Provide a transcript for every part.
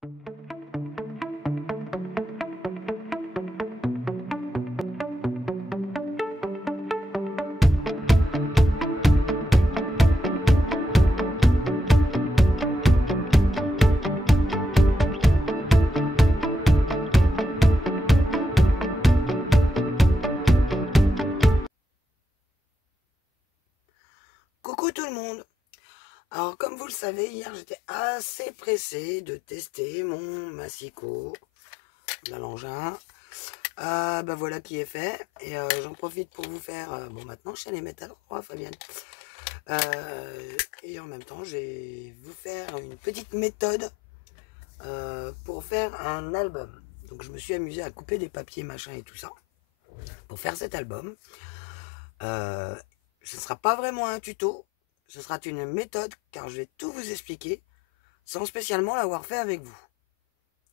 Coucou tout le monde. Alors comme vous le savez, hier j'étais assez pressé de tester mon Massico, la l'engin. Bah voilà qui est fait. Et j'en profite pour vous faire... bon maintenant je sais les mettre à l'endroit, Fabienne. Et en même temps je vais vous faire une petite méthode pour faire un album. Donc je me suis amusé à couper des papiers machin et tout ça pour faire cet album. Ce ne sera pas vraiment un tuto, ce sera une méthode car je vais tout vous expliquer sans spécialement l'avoir fait avec vous.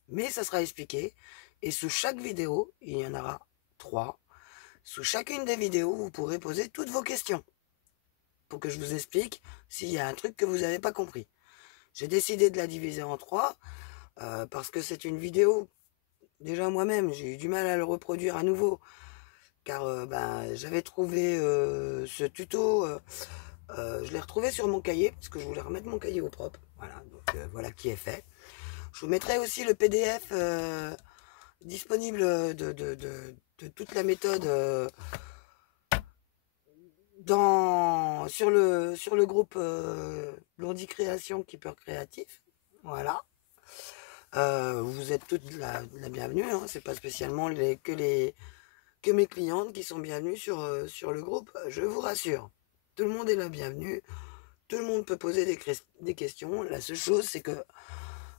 Mais ça sera expliqué et sous chaque vidéo, il y en aura 3. Sous chacune des vidéos, vous pourrez poser toutes vos questions pour que je vous explique s'il y a un truc que vous n'avez pas compris. J'ai décidé de la diviser en 3 parce que c'est une vidéo, déjà moi-même, j'ai eu du mal à le reproduire à nouveau car j'avais trouvé ce tuto, je l'ai retrouvé sur mon cahier parce que je voulais remettre mon cahier au propre. Voilà, donc voilà qui est fait. Je vous mettrai aussi le PDF disponible de toute la méthode sur le groupe Lourdi Création Keeper Créatif. Voilà. Vous êtes toutes la bienvenue, hein. C'est pas spécialement que mes clientes qui sont bienvenues sur le groupe, je vous rassure. Tout le monde est la bienvenue, tout le monde peut poser des questions. La seule chose, c'est que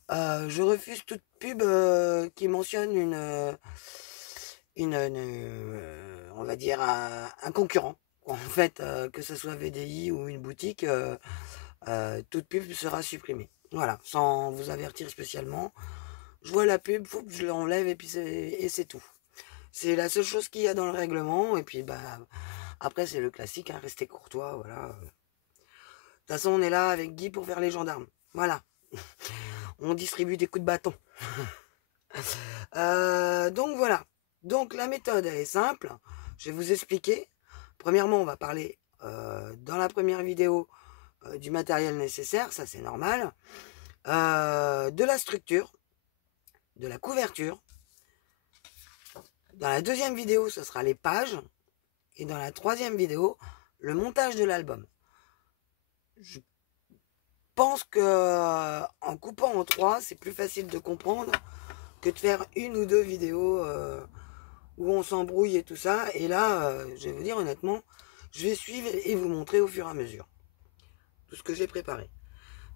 je refuse toute pub qui mentionne on va dire un concurrent. En fait, que ce soit VDI ou une boutique, toute pub sera supprimée. Voilà, sans vous avertir spécialement. Je vois la pub, faut que je l'enlève et puis c'est tout. C'est la seule chose qu'il y a dans le règlement. Et puis après c'est le classique, hein, rester courtois, voilà. De toute façon, on est là avec Guy pour faire les gendarmes. Voilà. On distribue des coups de bâton. Donc voilà. Donc la méthode, elle est simple. Je vais vous expliquer. Premièrement, on va parler dans la première vidéo du matériel nécessaire, ça c'est normal. De la structure, de la couverture. Dans la deuxième vidéo, ce sera les pages. Et dans la troisième vidéo, le montage de l'album. Je pense que en coupant en 3, c'est plus facile de comprendre que de faire une ou deux vidéos où on s'embrouille et tout ça. Et là, je vais vous dire honnêtement, je vais suivre et vous montrer au fur et à mesure tout ce que j'ai préparé.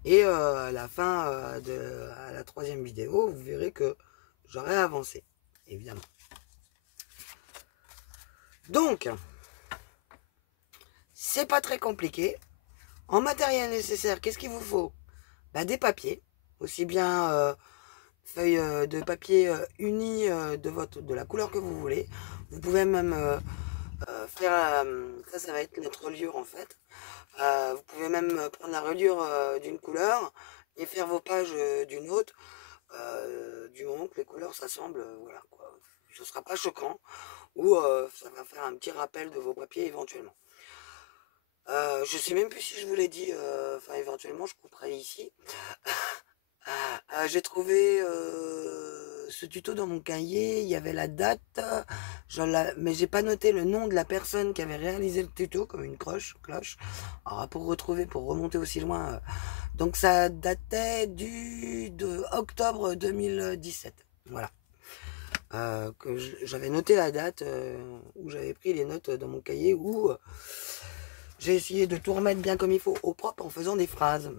Et à la fin à la troisième vidéo, vous verrez que j'aurai avancé, évidemment. Donc, c'est pas très compliqué. En matériel nécessaire, qu'est-ce qu'il vous faut? Des papiers, aussi bien feuilles de papier unies de la couleur que vous voulez. Vous pouvez même faire, ça va être notre reliure en fait. Vous pouvez même prendre la reliure d'une couleur et faire vos pages d'une autre, du moment que les couleurs s'assemblent, voilà quoi. Ce ne sera pas choquant, ou ça va faire un petit rappel de vos papiers éventuellement. Je sais même plus si je vous l'ai dit, enfin éventuellement je couperai ici. J'ai trouvé ce tuto dans mon cahier, il y avait la date, mais j'ai pas noté le nom de la personne qui avait réalisé le tuto, comme une cloche. Alors pour remonter aussi loin, donc ça datait de octobre 2017, voilà. Que j'avais noté la date où j'avais pris les notes dans mon cahier, où j'ai essayé de tout remettre bien comme il faut, au propre, en faisant des phrases.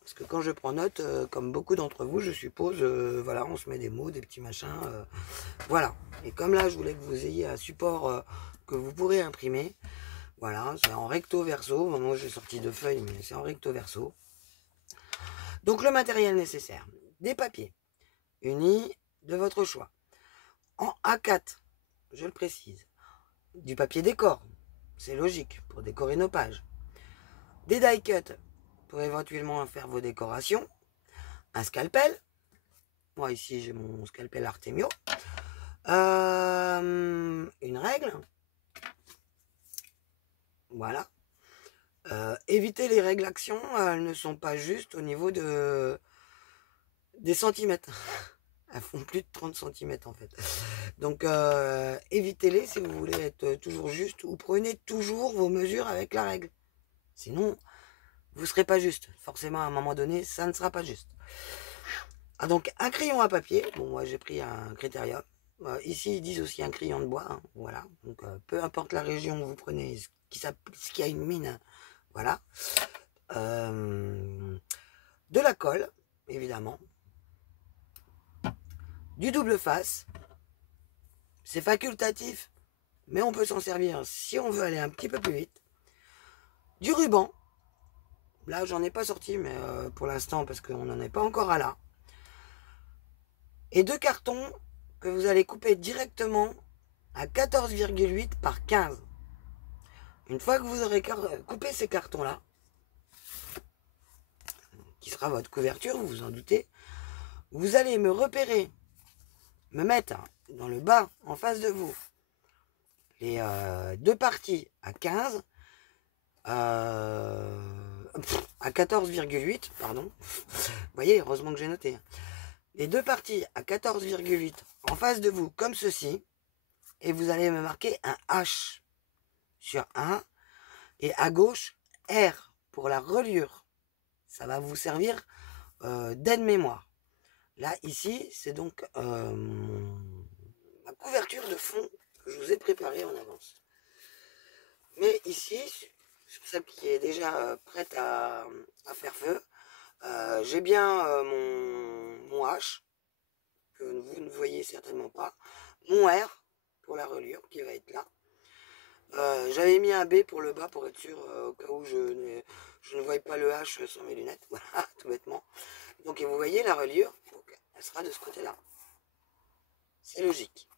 Parce que quand je prends note, comme beaucoup d'entre vous, je suppose, voilà, on se met des mots, des petits machins, voilà. Et comme là, je voulais que vous ayez un support que vous pourrez imprimer, voilà, c'est en recto verso. Moi, j'ai sorti 2 feuilles, mais c'est en recto verso. Donc, le matériel nécessaire, des papiers unis de votre choix, en A4, je le précise, du papier décor, c'est logique, pour décorer nos pages, des die cuts, pour éventuellement faire vos décorations, un scalpel, Moi, ici, j'ai mon scalpel Artemio. Une règle. Voilà. Évitez les règles action, elles ne sont pas justes au niveau des centimètres. Elles font plus de 30 centimètres en fait. Donc évitez-les si vous voulez être toujours juste, ou prenez toujours vos mesures avec la règle. Sinon, vous ne serez pas juste. Forcément, à un moment donné, ça ne sera pas juste. Ah, donc un crayon à papier. Bon, moi j'ai pris un Critérium. Ici, ils disent aussi un crayon de bois. Hein, voilà. Donc peu importe la région où vous prenez, ce qui a une mine. Hein, voilà. De la colle, évidemment. Du double face. C'est facultatif, mais on peut s'en servir si on veut aller un petit peu plus vite. Du ruban. Là, j'en ai pas sorti, mais pour l'instant, parce qu'on n'en est pas encore à là. Et 2 cartons que vous allez couper directement à 14,8 par 15. Une fois que vous aurez coupé ces cartons-là, qui sera votre couverture, vous vous en doutez, vous allez me repérer, me mettre dans le bas, en face de vous, les 2 parties à 15, à 14,8, pardon. Vous voyez, heureusement que j'ai noté. Les 2 parties à 14,8 en face de vous, comme ceci, et vous allez me marquer un H sur 1, et à gauche, R pour la reliure. Ça va vous servir d'aide-mémoire. Là, ici, c'est donc ma couverture de fond que je vous ai préparée en avance. Mais ici, sur celle qui est déjà prête à faire feu, j'ai bien mon H, que vous ne voyez certainement pas, mon R pour la reliure qui va être là. J'avais mis un B pour le bas pour être sûr, au cas où je ne voyais pas le H sans mes lunettes, voilà, tout bêtement. Donc vous voyez la reliure, elle sera de ce côté-là. C'est logique.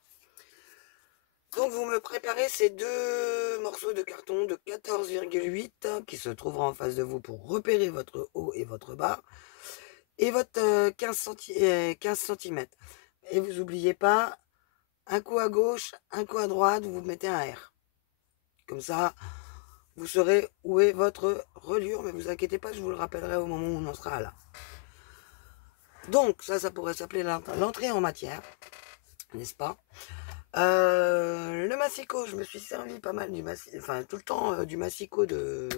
Donc vous me préparez ces 2 morceaux de carton de 14,8 qui se trouveront en face de vous pour repérer votre haut et votre bas. Et votre 15 cm. Et vous n'oubliez pas, un coup à gauche, un coup à droite, vous mettez un R. Comme ça, vous saurez où est votre reliure, mais vous inquiétez pas, je vous le rappellerai au moment où on en sera là. Donc, ça pourrait s'appeler l'entrée en matière, n'est-ce pas? Le massicot, je me suis servi pas mal du massicot, enfin tout le temps du massicot de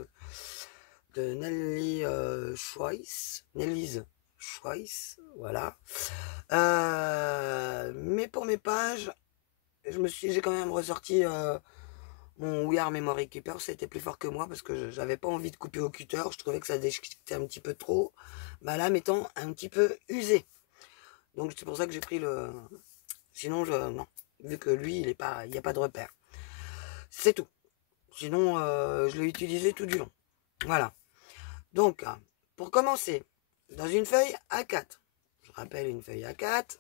Nelly Nelly's Schweiss, voilà. Mais pour mes pages, j'ai quand même ressorti mon We Are Memory Keeper. C'était plus fort que moi parce que j'avais pas envie de couper au cutter. Je trouvais que ça déchiquetait un petit peu trop. Bah là, mettant un petit peu usé. Donc c'est pour ça que j'ai pris le. Sinon, non. Vu que lui, il n'y a pas de repère. C'est tout. Sinon, je l'ai utilisé tout du long. Voilà. Donc, pour commencer, dans une feuille A4. Je rappelle une feuille A4.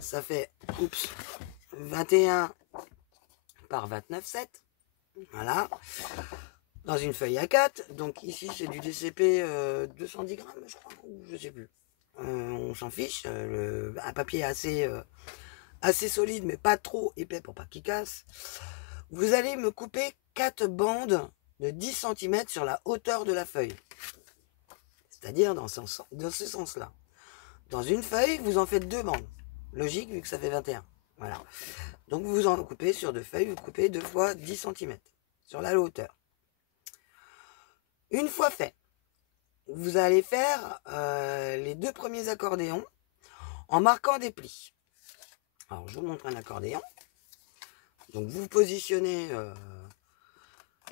Ça fait, 21 par 29,7. Voilà. Dans une feuille A4. Donc ici, c'est du DCP 210 grammes, je crois. Ou je sais plus. On s'en fiche. Un papier assez solide, mais pas trop épais pour pas qu'il casse. Vous allez me couper 4 bandes de 10 cm sur la hauteur de la feuille. C'est-à-dire dans ce sens-là. Dans une feuille, vous en faites 2 bandes. Logique, vu que ça fait 21. Voilà. Donc vous en coupez sur 2 feuilles, vous coupez 2 fois 10 cm sur la hauteur. Une fois fait, vous allez faire les 2 premiers accordéons en marquant des plis. Alors je vous montre un accordéon. Donc vous positionnez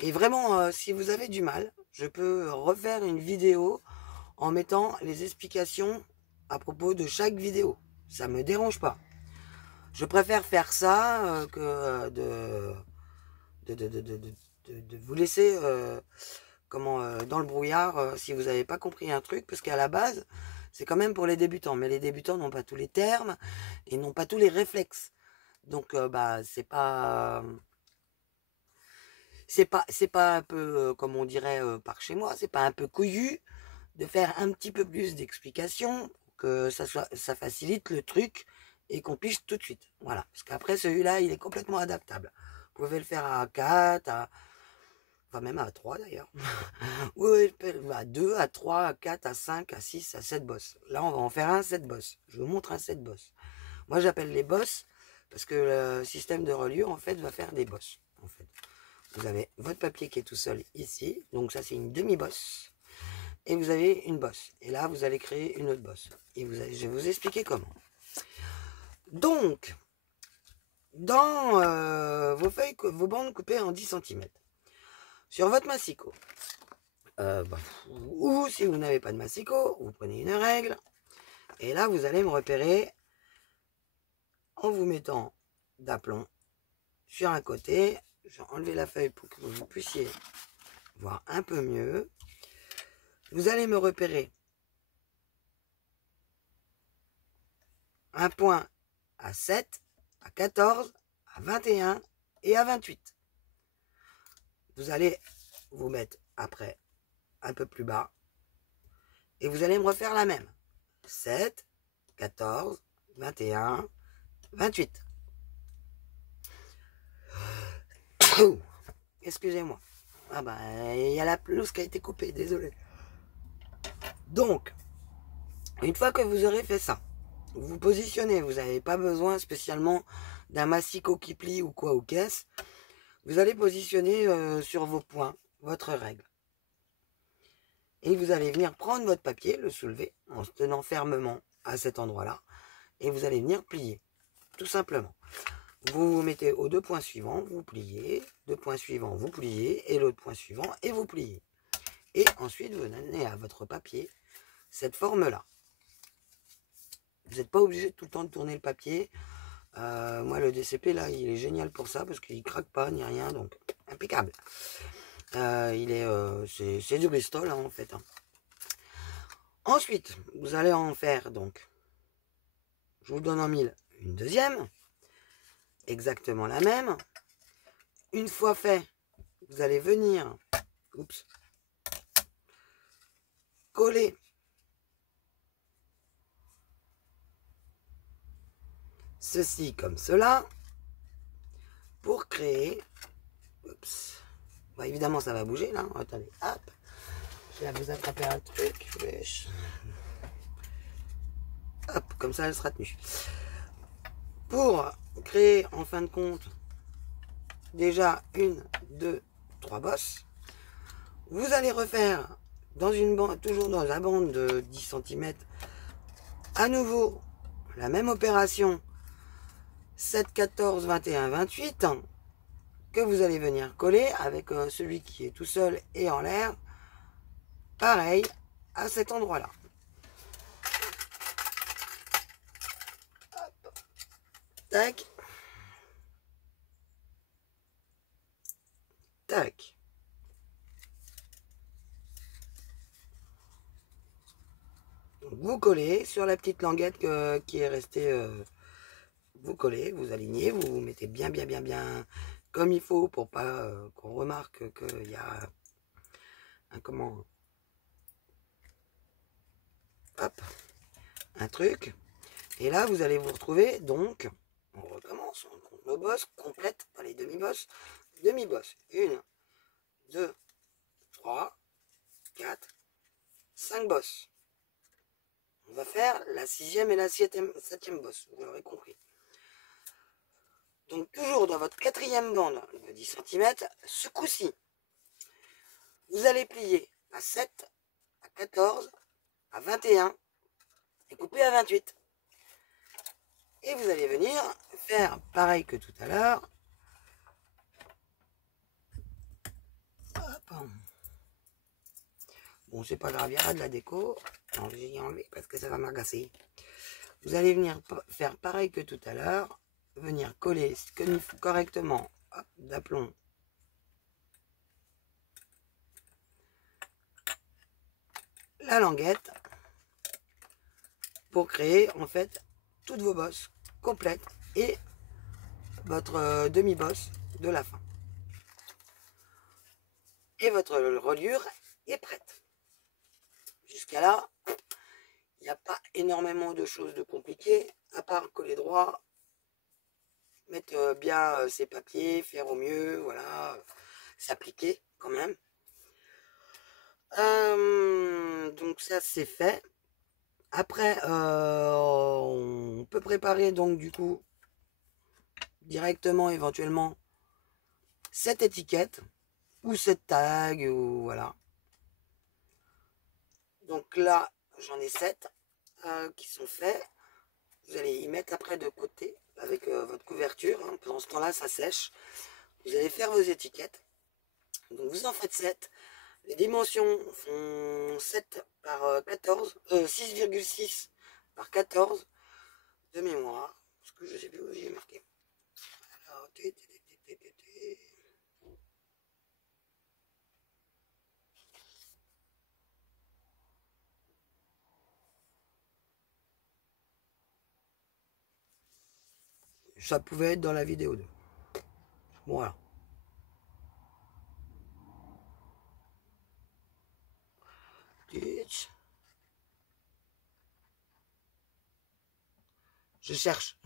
et vraiment si vous avez du mal, je peux refaire une vidéo en mettant les explications à propos de chaque vidéo. Ça me dérange pas. Je préfère faire ça que de vous laisser dans le brouillard si vous n'avez pas compris un truc, parce qu'à la base, c'est quand même pour les débutants. Mais les débutants n'ont pas tous les termes et n'ont pas tous les réflexes. Donc, c'est pas un peu, comme on dirait par chez moi, c'est pas un peu couillu de faire un petit peu plus d'explications, que ça facilite le truc et qu'on pige tout de suite. Voilà, parce qu'après celui-là, il est complètement adaptable. Vous pouvez le faire à 4, enfin même à 3 d'ailleurs. Oui, à 2, à 3, à 4, à 5, à 6, à 7 bosses. Là, on va en faire un 7 bosses. Je vous montre un 7 bosses. Moi, j'appelle les bosses parce que le système de reliure, en fait, va faire des bosses. En fait. Vous avez votre papier qui est tout seul ici. Donc ça, c'est une demi-bosse. Et vous avez une bosse. Et là, vous allez créer une autre bosse. Et je vais vous expliquer comment. Donc, dans vos feuilles, vos bandes coupées en 10 cm, sur votre massicot, ou si vous n'avez pas de massicot, vous prenez une règle. Et là, vous allez me repérer en vous mettant d'aplomb sur un côté. Je vais enlever la feuille pour que vous puissiez voir un peu mieux. Vous allez me repérer un point à 7, à 14, à 21 et à 28. Vous allez vous mettre après un peu plus bas et vous allez me refaire la même. 7, 14, 21, 28. Excusez-moi. Ah ben, il y a la pelouse qui a été coupée, désolé. Donc, une fois que vous aurez fait ça, vous vous positionnez, vous n'avez pas besoin spécialement d'un massicot qui plie ou quoi ou qu'est-ce. Vous allez positionner sur vos points votre règle. Et vous allez venir prendre votre papier, le soulever en se tenant fermement à cet endroit-là. Et vous allez venir plier, tout simplement. Vous vous mettez aux 2 points suivants, vous pliez, 2 points suivants, vous pliez, et l'autre point suivant, et vous pliez. Et ensuite, vous donnez à votre papier cette forme-là. Vous n'êtes pas obligé tout le temps de tourner le papier. Moi, le DCP, là, il est génial pour ça, parce qu'il ne craque pas, ni rien, donc impeccable. C'est du Bristol, hein, en fait. Hein. Ensuite, vous allez en faire, donc, je vous donne en mille, une deuxième, exactement la même. Une fois fait, vous allez venir, coller ceci comme cela pour créer, évidemment ça va bouger là, attendez, hop, je vais vous attraper un truc, hop, comme ça elle sera tenue. Pour créer en fin de compte déjà 1, 2, 3 bosses, vous allez refaire dans une bande, toujours dans la bande de 10 cm, à nouveau la même opération 7, 14, 21, 28 que vous allez venir coller avec celui qui est tout seul et en l'air, pareil à cet endroit là. Tac, tac. Donc vous collez sur la petite languette qui est restée, vous collez, vous alignez, vous vous mettez bien comme il faut pour pas qu'on remarque qu'il y a un truc. Et là vous allez vous retrouver, donc on recommence, on compte nos bosses complètes, pas les demi-bosses, 1, 2, 3, 4, 5 bosses. On va faire la 6e et la 7e bosse, vous l'aurez compris. Donc toujours dans votre 4e bande de 10 cm, ce coup-ci, vous allez plier à 7, à 14, à 21 et couper à 28. Et vous allez venir faire pareil que tout à l'heure. Bon, c'est pas grave, il y a de la déco. Non, j'ai enlevé parce que ça va m'agacer. Vous allez venir faire pareil que tout à l'heure. Venir coller correctement d'aplomb la languette pour créer en fait toutes vos bosses complètes et votre demi-bosse de la fin. Et votre reliure est prête. Jusqu'à là, Il n'y a pas énormément de choses de compliquées, à part coller droit, mettre bien ses papiers, faire au mieux, voilà, s'appliquer quand même. Donc ça c'est fait. Après, on peut préparer donc du coup directement éventuellement cette étiquette ou cette tag ou voilà. Donc là j'en ai 7 qui sont faits. Vous allez y mettre après de côté avec votre couverture. Hein. Pendant ce temps-là ça sèche. Vous allez faire vos étiquettes. Donc vous en faites 7. Les dimensions font 7 par 14, 6,6 par 14 de mémoire. Parce que je sais plus où j'ai marqué. Alors, ça pouvait être dans la vidéo 2. Voilà. Je cherche.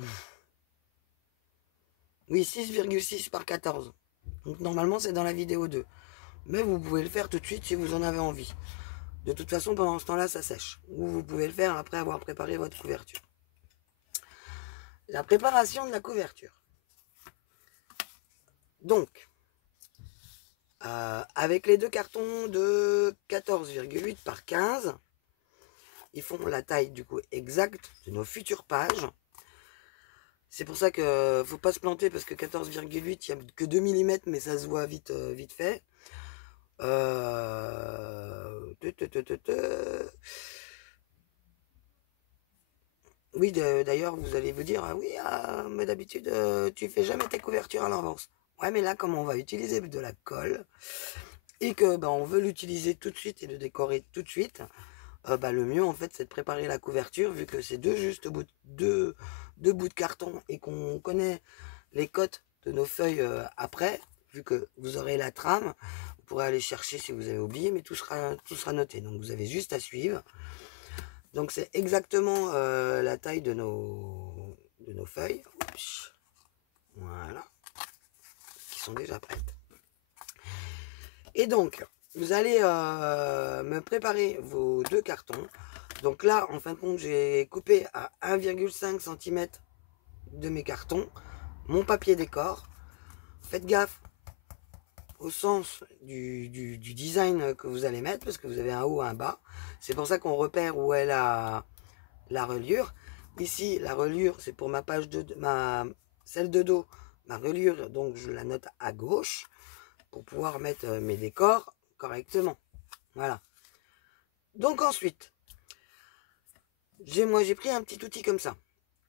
Oui, 6,6 par 14. Donc normalement c'est dans la vidéo 2. Mais vous pouvez le faire tout de suite si vous en avez envie. De toute façon, pendant ce temps-là, ça sèche. Ou vous pouvez le faire après avoir préparé votre couverture. La préparation de la couverture. Donc, avec les deux cartons de 14,8 par 15, ils font la taille du coup exacte de nos futures pages. C'est pour ça que faut pas se planter parce que 14,8, il n'y a que 2 mm, mais ça se voit vite, vite fait. Oui, d'ailleurs, vous allez vous dire, ah oui, mais d'habitude, tu fais jamais tes couvertures à l'avance. Ouais, mais là, comme on va utiliser de la colle et que on veut l'utiliser tout de suite et le décorer tout de suite, le mieux en fait, c'est de préparer la couverture vu que c'est deux bouts de carton et qu'on connaît les cotes de nos feuilles après, vu que vous aurez la trame, vous pourrez aller chercher si vous avez oublié, mais tout sera noté. Donc vous avez juste à suivre. Donc c'est exactement la taille de nos feuilles. Oups. Voilà. Qui sont déjà prêtes. Et donc, vous allez me préparer vos deux cartons. Donc là, en fin de compte, j'ai coupé à 1,5 cm de mes cartons mon papier décor. Faites gaffe au sens du design que vous allez mettre, parce que vous avez un haut et un bas. C'est pour ça qu'on repère où est la reliure. Ici, la reliure, c'est pour ma page de celle de dos. Ma reliure, donc je la note à gauche pour pouvoir mettre mes décors correctement. Voilà. Donc ensuite, j'ai pris un petit outil comme ça.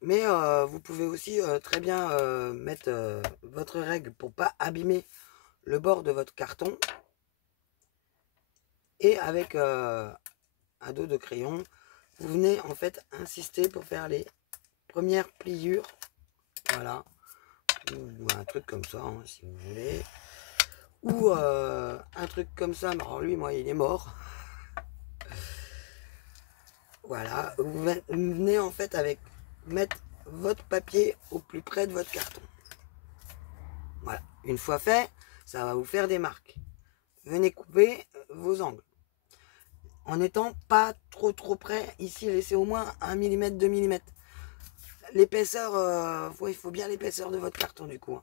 Mais vous pouvez aussi très bien mettre votre règle pour pas abîmer le bord de votre carton. Et avec un dos de crayon, vous venez en fait insister pour faire les premières pliures. Voilà. Ou un truc comme ça, hein, si vous voulez. Ou un truc comme ça, mais alors lui, moi, il est mort. Voilà. Vous venez en fait avec mettre votre papier au plus près de votre carton. Voilà. Une fois fait, ça va vous faire des marques. Venez couper vos angles. En n'étant pas trop près, ici laissez au moins 1 mm, 2 mm. L'épaisseur, il faut bien l'épaisseur de votre carton du coup.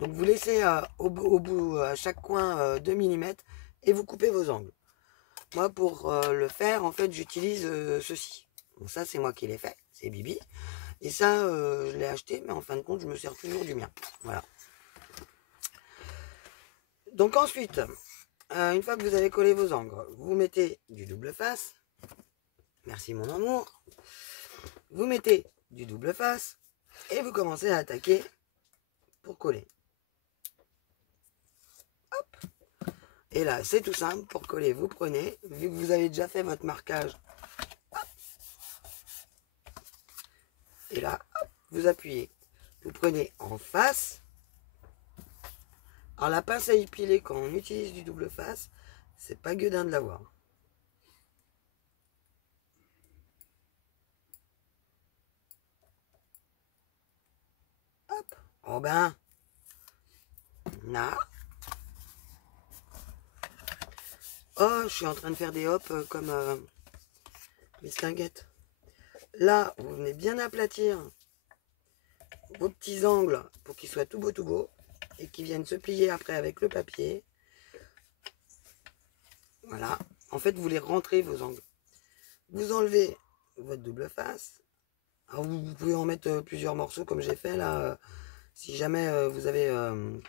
Donc vous laissez au bout, à chaque coin 2 mm et vous coupez vos angles. Moi pour le faire, en fait j'utilise ceci. Donc ça c'est moi qui l'ai fait, c'est Bibi. Et ça je l'ai acheté, mais en fin de compte je me sers toujours du mien. Voilà. Donc ensuite, une fois que vous avez collé vos angles, vous mettez du double face. Merci mon amour. Vous mettez du double face et vous commencez à attaquer pour coller. Hop. Et là, c'est tout simple. Pour coller, vous prenez, vu que vous avez déjà fait votre marquage, hop. Et là, hop, vous appuyez. Vous prenez en face. Alors la pince à épiler, quand on utilise du double face, c'est pas gueudin de l'avoir. Oh ben, là. Oh, je suis en train de faire des hops comme Miss Tinguette. Là, vous venez bien aplatir vos petits angles pour qu'ils soient tout beau et qu'ils viennent se plier après avec le papier. Voilà. En fait, vous les rentrez vos angles. Vous enlevez votre double face. Alors, vous pouvez en mettre plusieurs morceaux comme j'ai fait là. Si jamais vous avez un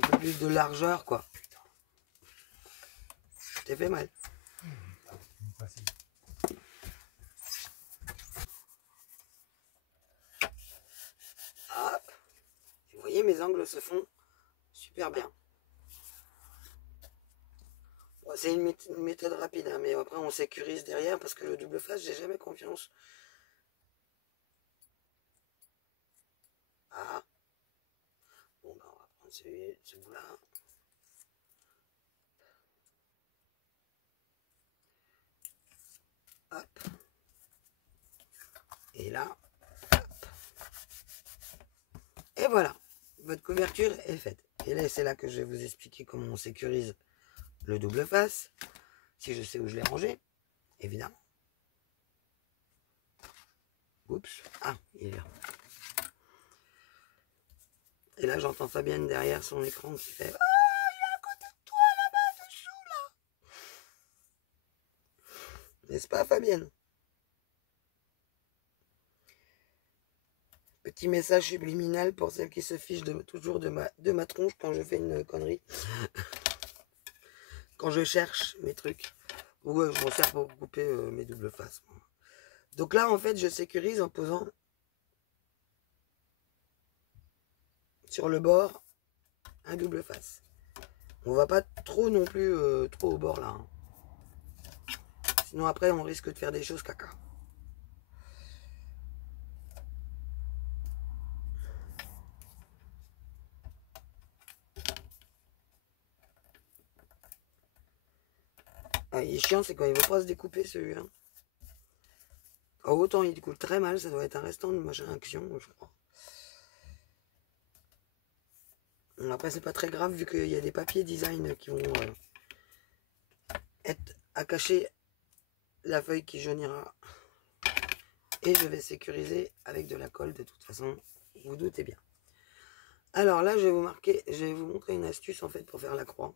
peu plus de largeur, quoi. T'es fait mal. Hop. Vous voyez, mes angles se font super bien. Bon, c'est une méthode rapide, hein, mais après on sécurise derrière parce que le double face, j'ai jamais confiance. Ah. Bon, ben, on va prendre ce bout-là. Hop. Et là. Hop. Et voilà. Votre couverture est faite. Et là, c'est là que je vais vous expliquer comment on sécurise le double face. Si je sais où je l'ai rangé, évidemment. Oups. Ah, il est là. Et là, j'entends Fabienne derrière son écran qui fait « Ah, il est à côté de toi, là-bas, dessous, là !» N'est-ce pas, Fabienne? Petit message subliminal pour celles qui se fichent toujours de ma tronche quand je fais une connerie. Quand je cherche mes trucs. Ou je m'en sers pour couper mes doubles faces. Donc là, en fait, je sécurise en posant sur le bord un double face. On va pas trop non plus trop au bord là. Hein. Sinon après, on risque de faire des choses caca. Ah, il est chiant, c'est quand il ne veut pas se découper celui-là. Oh, autant il découpe très mal, ça doit être un restant de machin action, je crois. Après, c'est pas très grave vu qu'il y a des papiers design qui vont être à cacher la feuille qui jaunira. Et je vais sécuriser avec de la colle de toute façon, vous doutez bien. Alors là, je vais vous montrer une astuce en fait pour faire la croix.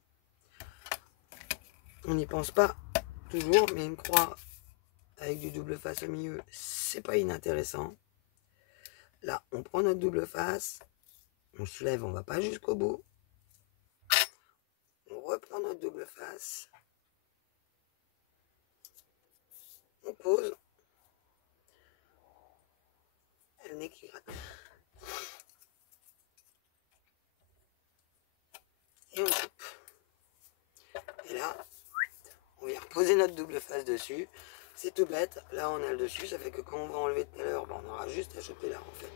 On n'y pense pas toujours, mais une croix avec du double face au milieu, c'est pas inintéressant. Là, on prend notre double face, on se lève, on va pas jusqu'au bout. On reprend notre double face. On pose. Le nez qui gratte. Et on coupe. Et là, on vient poser notre double face dessus. C'est tout bête. Là, on a le dessus. Ça fait que quand on va enlever tout à l'heure, on aura juste à choper là, en fait.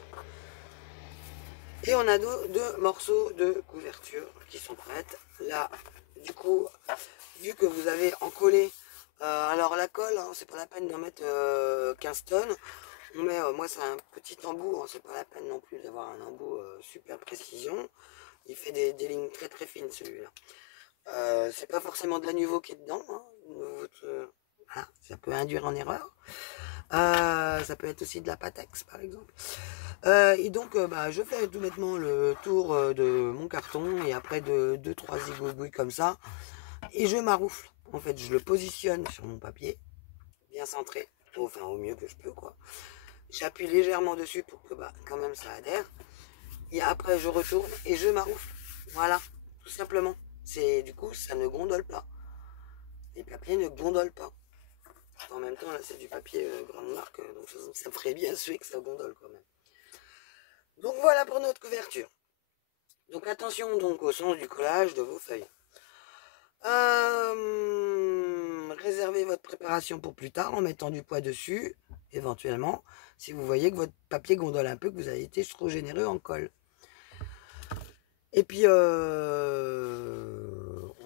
Et on a deux morceaux de couverture qui sont prêtes. Là, du coup, vu que vous avez encollé, alors la colle, hein, c'est pas la peine d'en mettre 15 tonnes. On met, moi c'est un petit embout, hein, c'est pas la peine non plus d'avoir un embout super précision. Il fait des lignes très très fines celui-là. C'est pas forcément de la Nuvo qui est dedans. Hein. Voilà, ça peut induire en erreur. Ça peut être aussi de la Patex par exemple. Et donc je fais tout bêtement le tour de mon carton et après de 2-3 zigouilles comme ça. Et je maroufle. En fait, je le positionne sur mon papier, bien centré, enfin au mieux que je peux quoi. J'appuie légèrement dessus pour que quand même ça adhère. Et après je retourne et je maroufle. Voilà, tout simplement. Du coup, ça ne gondole pas. Les papiers ne gondolent pas. En même temps, là, c'est du papier grande marque, donc ça ferait bien suer que ça gondole quand même. Donc voilà pour notre couverture. Donc attention donc au sens du collage de vos feuilles. Réservez votre préparation pour plus tard en mettant du poids dessus, éventuellement, si vous voyez que votre papier gondole un peu, que vous avez été trop généreux en colle. Et puis, on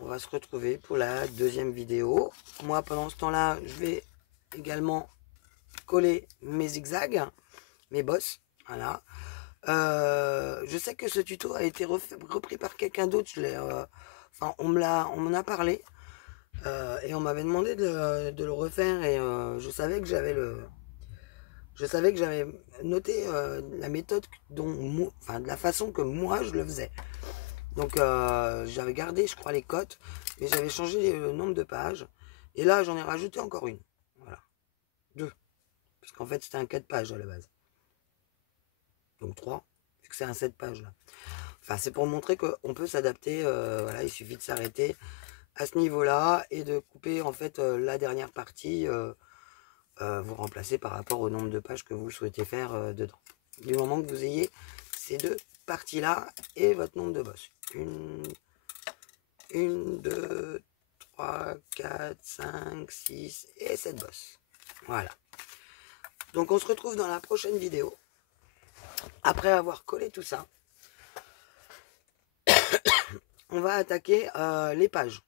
va se retrouver pour la deuxième vidéo. Moi, pendant ce temps-là, je vais également coller mes zigzags, mes bosses. Voilà. Je sais que ce tuto a été repris par quelqu'un d'autre. Enfin, on m'en a parlé. Et on m'avait demandé de le refaire. Et je savais que j'avais noté la méthode enfin, de la façon que moi je le faisais. Donc j'avais gardé, je crois, les cotes, mais j'avais changé le nombre de pages. Et là, j'en ai rajouté encore une. Voilà. Deux. Parce qu'en fait, c'était un 4 pages à la base. Donc 3, vu que c'est un 7 pages là. Enfin, c'est pour montrer qu'on peut s'adapter. Voilà, il suffit de s'arrêter à ce niveau-là et de couper en fait la dernière partie. Vous remplacer par rapport au nombre de pages que vous souhaitez faire dedans. Du moment que vous ayez ces deux parties-là et votre nombre de bosses. 1, 2, 3, 4, 5, 6 et 7 bosses. Voilà. Donc on se retrouve dans la prochaine vidéo. Après avoir collé tout ça, on va attaquer les pages.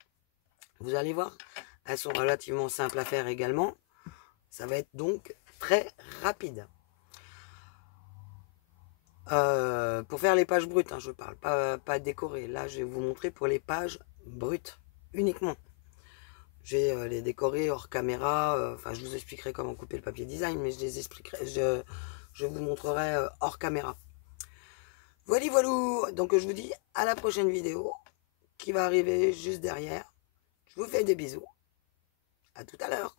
Vous allez voir, elles sont relativement simples à faire également. Ça va être donc très rapide. Pour faire les pages brutes, hein, je parle, pas décorées. Là, je vais vous montrer pour les pages brutes uniquement. J'ai les décorés hors caméra. Enfin, je vous expliquerai comment couper le papier design, mais je les expliquerai. Je vous montrerai hors caméra. Voilà, voilà. Donc, je vous dis à la prochaine vidéo qui va arriver juste derrière. Je vous fais des bisous. À tout à l'heure.